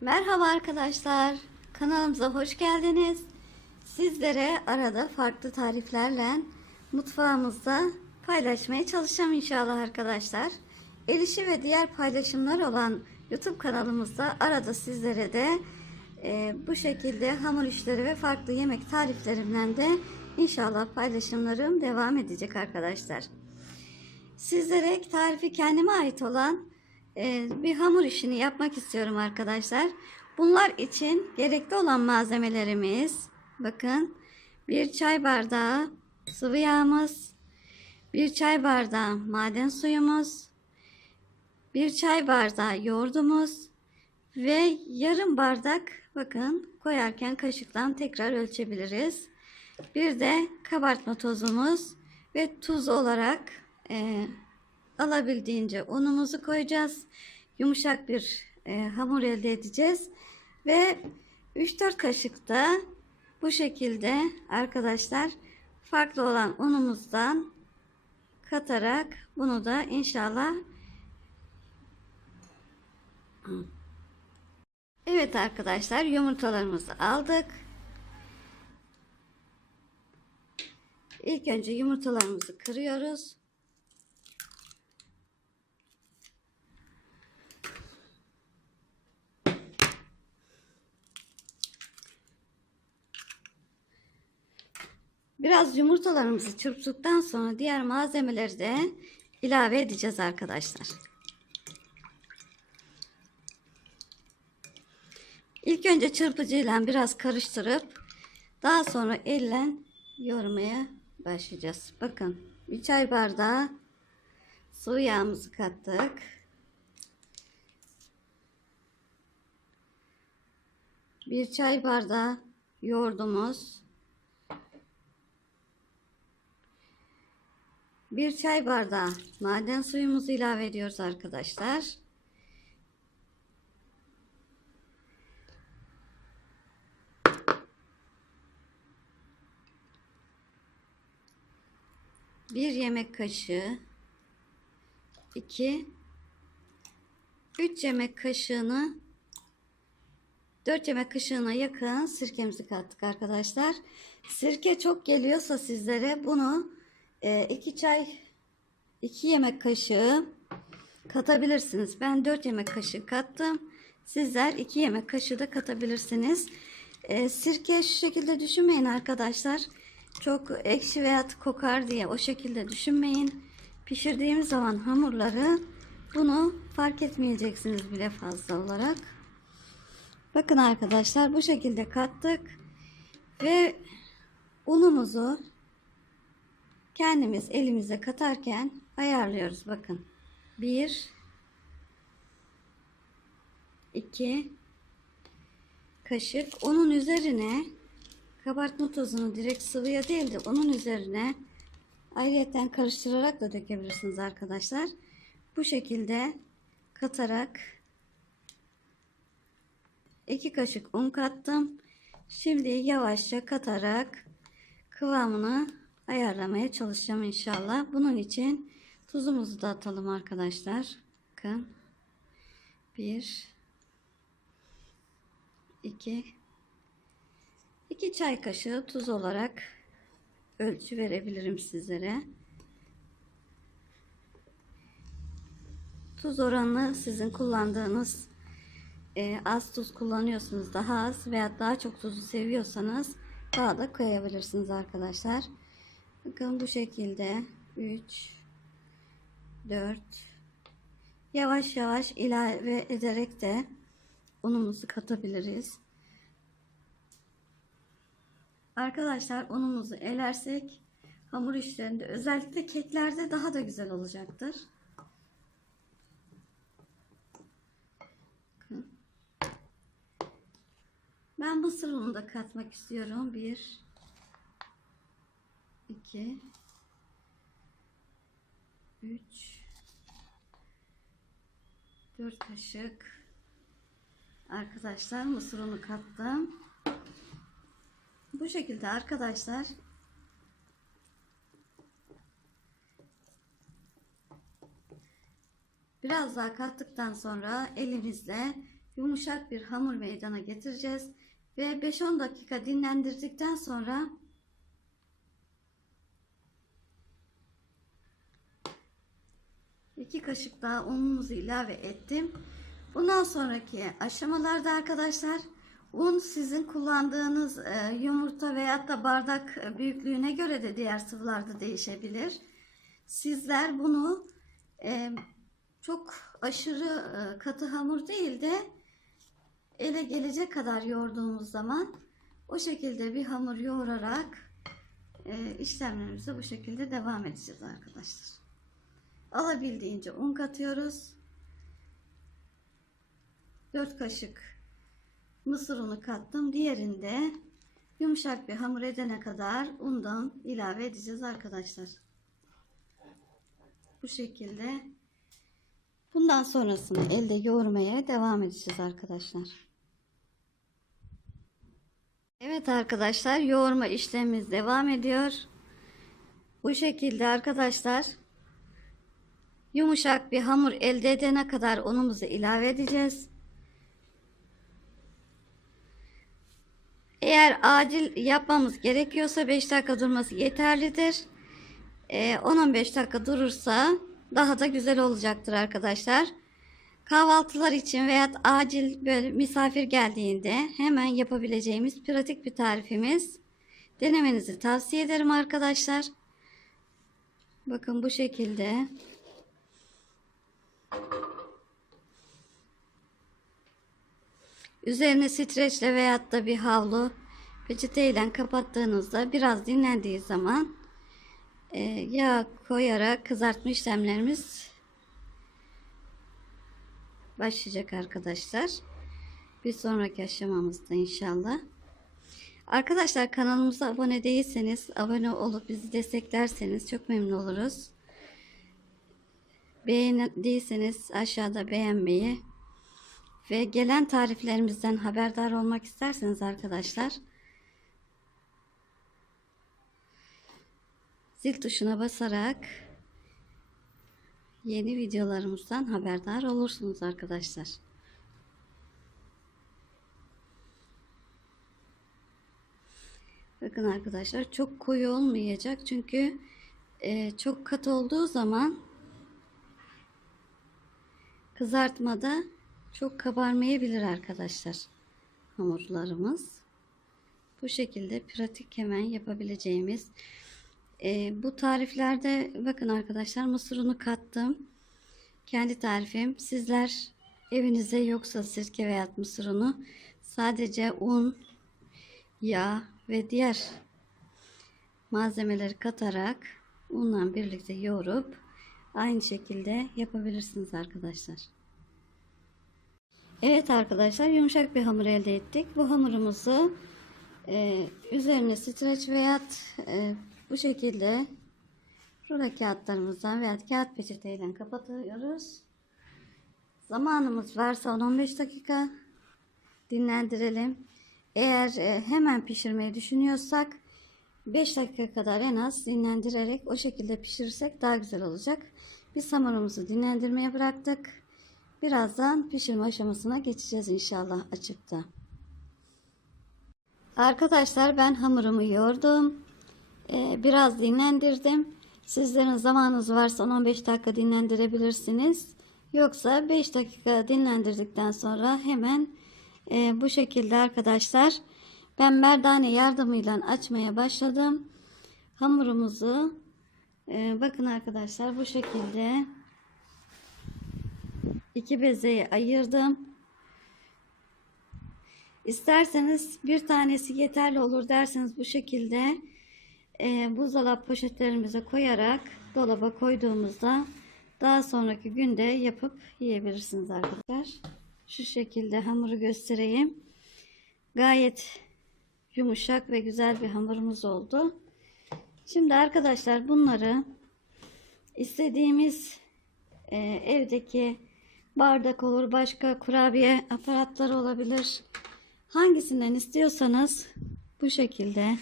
Merhaba arkadaşlar. Kanalımıza hoş geldiniz. Sizlere arada farklı tariflerle mutfağımızda paylaşmaya çalışacağım inşallah arkadaşlar. El işi ve diğer paylaşımlar olan YouTube kanalımızda arada sizlere de e, bu şekilde hamur işleri ve farklı yemek tariflerimden de inşallah paylaşımlarım devam edecek arkadaşlar. Sizlere tarifi kendime ait olan bir hamur işini yapmak istiyorum arkadaşlar. Bunlar için gerekli olan malzemelerimiz bakın bir çay bardağı sıvı yağımız, bir çay bardağı maden suyumuz, bir çay bardağı yoğurdumuz ve yarım bardak bakın koyarken kaşıkla tekrar ölçebiliriz. Bir de kabartma tozumuz ve tuz olarak e, alabildiğince unumuzu koyacağız. Yumuşak bir e, hamur elde edeceğiz. Ve 3-4 kaşık da bu şekilde arkadaşlar farklı olan unumuzdan katarak bunu da inşallah Evet arkadaşlar yumurtalarımızı aldık. İlk önce yumurtalarımızı kırıyoruz. Biraz yumurtalarımızı çırptıktan sonra diğer malzemeleri de ilave edeceğiz arkadaşlar. İlk önce çırpıcıyla biraz karıştırıp daha sonra elle yoğurmaya başlayacağız. Bakın bir çay bardağı sıvı yağımızı kattık. Bir çay bardağı yoğurdumuz. Bir çay bardağı maden suyumuzu ilave ediyoruz arkadaşlar. Bir yemek kaşığı 2 3 yemek kaşığını 4 yemek kaşığına yakın sirkemizi kattık arkadaşlar. Sirke çok geliyorsa sizlere bunu 2 çay 2 yemek kaşığı katabilirsiniz. Ben 4 yemek kaşığı kattım. Sizler 2 yemek kaşığı da katabilirsiniz. E, sirke şu şekilde düşünmeyin arkadaşlar. Çok ekşi veya kokar diye o şekilde düşünmeyin. Pişirdiğimiz zaman hamurları bunu fark etmeyeceksiniz bile fazla olarak. Bakın arkadaşlar bu şekilde kattık. Ve unumuzu kendimiz elimize katarken ayarlıyoruz. Bakın. 1 2 kaşık onun üzerine kabartma tozunu direkt sıvıya değil de onun üzerine ayrıyeten karıştırarak da dökebilirsiniz arkadaşlar. Bu şekilde katarak 2 kaşık un kattım. Şimdi yavaşça katarak kıvamını ayarlamaya çalışacağım inşallah. Bunun için tuzumuzu da atalım arkadaşlar. Bakın. 1 2 2 çay kaşığı tuz olarak ölçü verebilirim sizlere. Tuz oranı sizin kullandığınız e, az tuz kullanıyorsunuz daha az veya daha çok tuzu seviyorsanız daha da koyabilirsiniz arkadaşlar. Bakın bu şekilde 3 4 yavaş yavaş ilave ederek de unumuzu katabiliriz. Arkadaşlar unumuzu elersek hamur işlerinde özellikle keklerde daha da güzel olacaktır. Ben mısır unu da katmak istiyorum. 1 2 3 4 kaşık arkadaşlar mısır unu kattım. Bu şekilde arkadaşlar biraz daha kattıktan sonra elimizle yumuşak bir hamur meydana getireceğiz. Ve 5-10 dakika dinlendirdikten sonra iki kaşık daha unumuzu ilave ettim. Bundan sonraki aşamalarda arkadaşlar un sizin kullandığınız e, yumurta veyahut da bardak büyüklüğüne göre de diğer sıvılarda değişebilir. Sizler bunu e, çok aşırı e, katı hamur değil de ele gelecek kadar yoğurduğumuz zaman o şekilde bir hamur yoğurarak işlemlerimize bu şekilde devam edeceğiz arkadaşlar. Alabildiğince un katıyoruz. 4 kaşık mısır unu kattım. Diğerinde yumuşak bir hamur edene kadar undan ilave edeceğiz arkadaşlar. Bu şekilde bundan sonrasını elde yoğurmaya devam edeceğiz arkadaşlar. Evet arkadaşlar yoğurma işlemimiz devam ediyor. Bu şekilde arkadaşlar yumuşak bir hamur elde edene kadar unumuzu ilave edeceğiz. Eğer acil yapmamız gerekiyorsa 5 dakika durması yeterlidir. Ee, 10-15 dakika durursa daha da güzel olacaktır arkadaşlar. Kahvaltılar için veya acil böyle misafir geldiğinde hemen yapabileceğimiz pratik bir tarifimiz. Denemenizi tavsiye ederim arkadaşlar. Bakın bu şekilde. Üzerine streçle veyahut da bir havlu peçeteyle kapattığınızda biraz dinlendiği zaman e, yağ koyarak kızartma işlemlerimiz başlayacak arkadaşlar. Bir sonraki aşamamızda inşallah. Arkadaşlar kanalımıza abone değilseniz abone olup bizi desteklerseniz çok memnun oluruz. Beğendiyseniz aşağıda beğenmeyi ve gelen tariflerimizden haberdar olmak isterseniz arkadaşlar zil tuşuna basarak yeni videolarımızdan haberdar olursunuz arkadaşlar. Bakın arkadaşlar çok koyu olmayacak çünkü e, çok katı olduğu zaman kızartmada çok kabarmayabilir arkadaşlar hamurlarımız. Bu şekilde pratik hemen yapabileceğimiz e, bu tariflerde bakın arkadaşlar mısır unu kattım. Kendi tarifim. Sizler evinizde yoksa sirke veya mısır unu sadece un, yağ ve diğer malzemeleri katarak unla birlikte yoğurup aynı şekilde yapabilirsiniz arkadaşlar. Evet arkadaşlar yumuşak bir hamur elde ettik. Bu hamurumuzu e, üzerine streç veya e, bu şekilde rulo kağıtlarımızdan veya kağıt peçeteyle kapatıyoruz. Zamanımız varsa 10-15 dakika dinlendirelim. Eğer e, hemen pişirmeyi düşünüyorsak 5 dakika kadar en az dinlendirerek o şekilde pişirirsek daha güzel olacak. Biz hamurumuzu dinlendirmeye bıraktık. Birazdan pişirme aşamasına geçeceğiz inşallah açıkta. Arkadaşlar ben hamurumu yoğurdum. Ee, biraz dinlendirdim. Sizlerin zamanınız varsa 15 dakika dinlendirebilirsiniz. Yoksa 5 dakika dinlendirdikten sonra hemen e, bu şekilde arkadaşlar ben merdane yardımıyla açmaya başladım. Hamurumuzu e, bakın arkadaşlar bu şekilde iki bezeyi ayırdım. İsterseniz bir tanesi yeterli olur derseniz bu şekilde e, buzdolap poşetlerimize koyarak dolaba koyduğumuzda daha sonraki günde yapıp yiyebilirsiniz arkadaşlar. Şu şekilde hamuru göstereyim. Gayet yumuşak ve güzel bir hamurumuz oldu. Şimdi arkadaşlar bunları istediğimiz e, evdeki bardak olur, başka kurabiye aparatları olabilir. Hangisinden istiyorsanız bu şekilde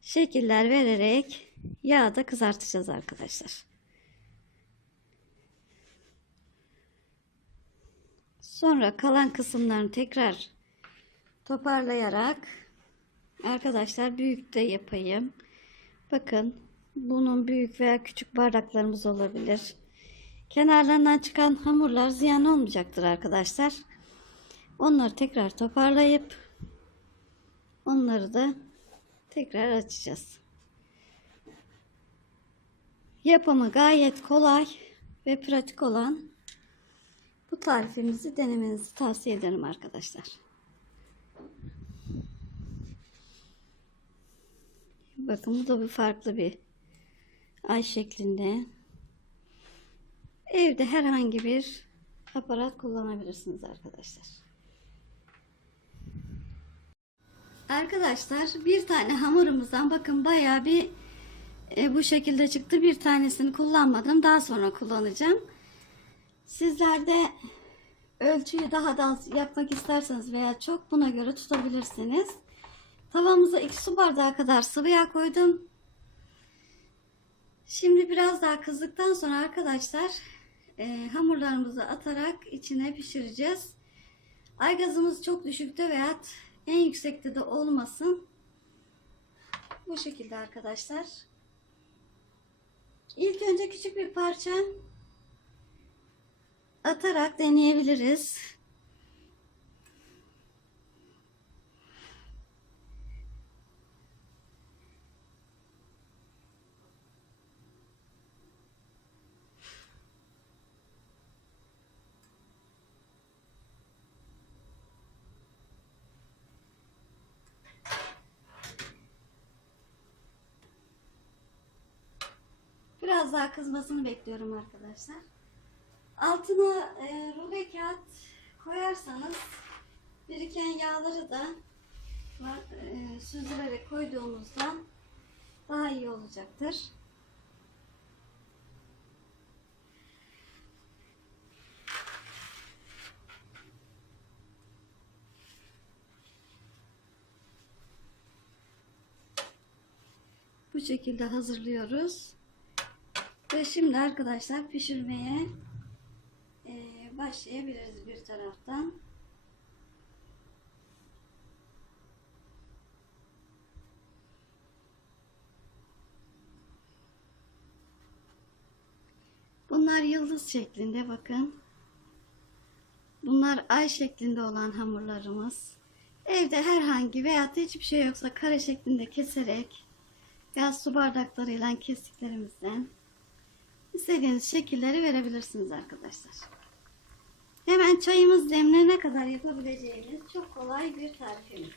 şekiller vererek yağda kızartacağız arkadaşlar. Sonra kalan kısımlarını tekrar toparlayarak arkadaşlar büyük de yapayım. Bakın bunun büyük veya küçük bardaklarımız olabilir. Kenarlarından çıkan hamurlar ziyan olmayacaktır arkadaşlar. Onları tekrar toparlayıp onları da tekrar açacağız. Yapımı gayet kolay ve pratik olan bu tarifimizi denemenizi tavsiye ederim arkadaşlar. Bakın bu da bir farklı bir ay şeklinde. Evde herhangi bir aparat kullanabilirsiniz arkadaşlar. Arkadaşlar bir tane hamurumuzdan bakın bayağı bir e, bu şekilde çıktı. Bir tanesini kullanmadım. Daha sonra kullanacağım. Sizler de ölçüyü daha da az yapmak isterseniz veya çok buna göre tutabilirsiniz. Tavamıza 2 su bardağı kadar sıvı yağ koydum. Şimdi biraz daha kızdıktan sonra arkadaşlar e, hamurlarımızı atarak içine pişireceğiz. Ay gazımız çok düşükte veya en yüksekte de olmasın. Bu şekilde arkadaşlar. İlk önce küçük bir parça atarak deneyebiliriz. Biraz daha kızmasını bekliyorum arkadaşlar. Altına e, rulo kağıt koyarsanız biriken yağları da e, süzülerek koyduğumuzda daha iyi olacaktır. Bu şekilde hazırlıyoruz. Ve şimdi arkadaşlar pişirmeye başlayabiliriz bir taraftan. Bunlar yıldız şeklinde bakın. Bunlar ay şeklinde olan hamurlarımız. Evde herhangi veya hiçbir şey yoksa kare şeklinde keserek veya su bardaklarıyla kestiklerimizden istediğiniz şekilleri verebilirsiniz arkadaşlar. Hemen çayımız demlenene kadar yapabileceğiniz çok kolay bir tarifimiz.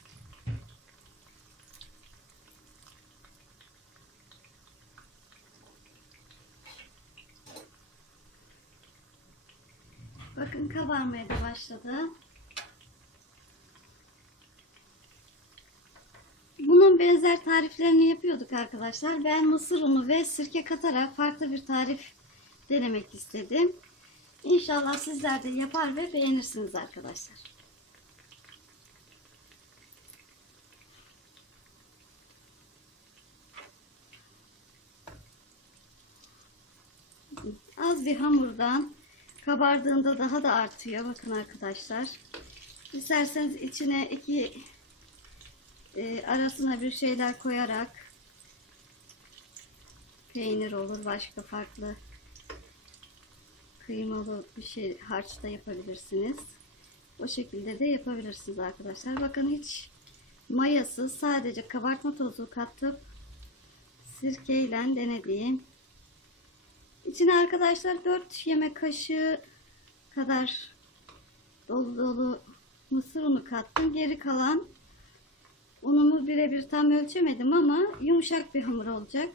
Bakın kabarmaya da başladı. Bunun benzer tariflerini yapıyorduk arkadaşlar. Ben mısır unu ve sirke katarak farklı bir tarif denemek istedim. İnşallah sizler de yapar ve beğenirsiniz arkadaşlar. Az bir hamurdan kabardığında daha da artıyor. Bakın arkadaşlar. İsterseniz içine iki e, arasına bir şeyler koyarak peynir olur başka farklı kıymalı bir şey harç da yapabilirsiniz. O şekilde de yapabilirsiniz arkadaşlar. Bakın hiç mayasız sadece kabartma tozu katıp sirkeyle denediğim. İçine arkadaşlar 4 yemek kaşığı kadar dolu dolu mısır unu kattım. Geri kalan unumu birebir tam ölçemedim ama yumuşak bir hamur olacak.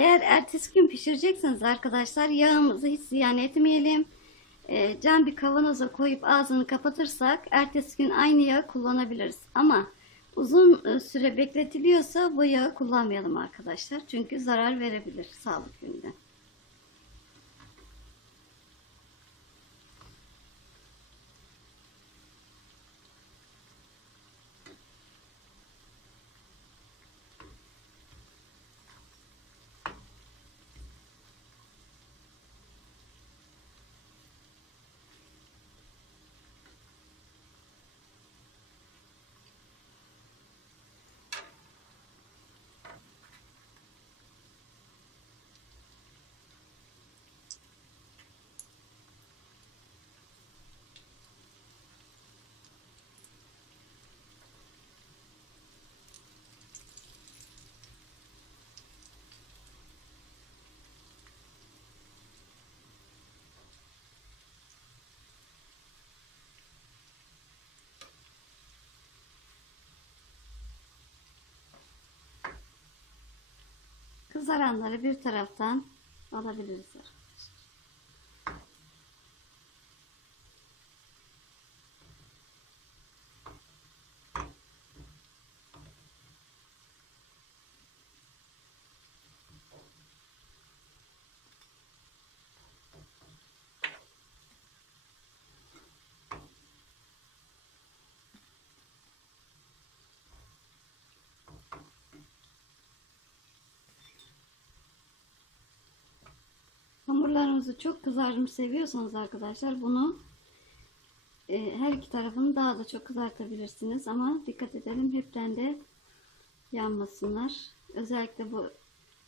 Eğer ertesi gün pişirecekseniz arkadaşlar yağımızı hiç ziyan etmeyelim. E, cam bir kavanoza koyup ağzını kapatırsak ertesi gün aynı yağı kullanabiliriz. Ama uzun e, süre bekletiliyorsa bu yağı kullanmayalım arkadaşlar. Çünkü zarar verebilir sağlık yönünden. Kızaranları bir taraftan alabiliriz Hamurlarınızı çok kızarmış seviyorsanız arkadaşlar bunu e, her iki tarafını daha da çok kızartabilirsiniz ama dikkat edelim hepten de yanmasınlar. Özellikle bu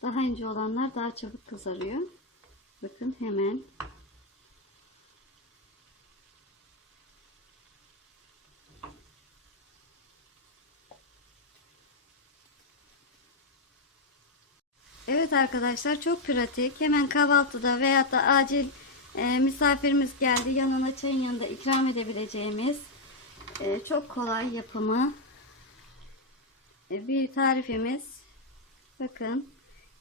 daha ince olanlar daha çabuk kızarıyor. Bakın hemen Arkadaşlar çok pratik. Hemen kahvaltıda veya da acil e, misafirimiz geldi. Yanına çayın yanında ikram edebileceğimiz e, çok kolay yapımı e, bir tarifimiz. Bakın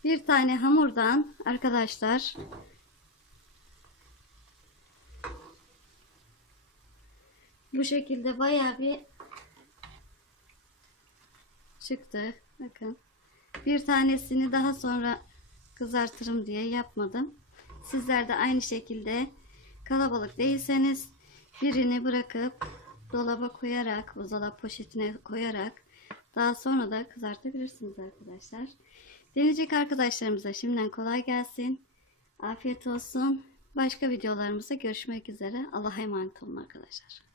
bir tane hamurdan arkadaşlar bu şekilde baya bir çıktı. Bakın. Bir tanesini daha sonra kızartırım diye yapmadım. Sizler de aynı şekilde kalabalık değilseniz birini bırakıp dolaba koyarak, buzdolabı poşetine koyarak daha sonra da kızartabilirsiniz arkadaşlar. Deneyecek arkadaşlarımıza şimdiden kolay gelsin. Afiyet olsun. Başka videolarımızda görüşmek üzere. Allah'a emanet olun arkadaşlar.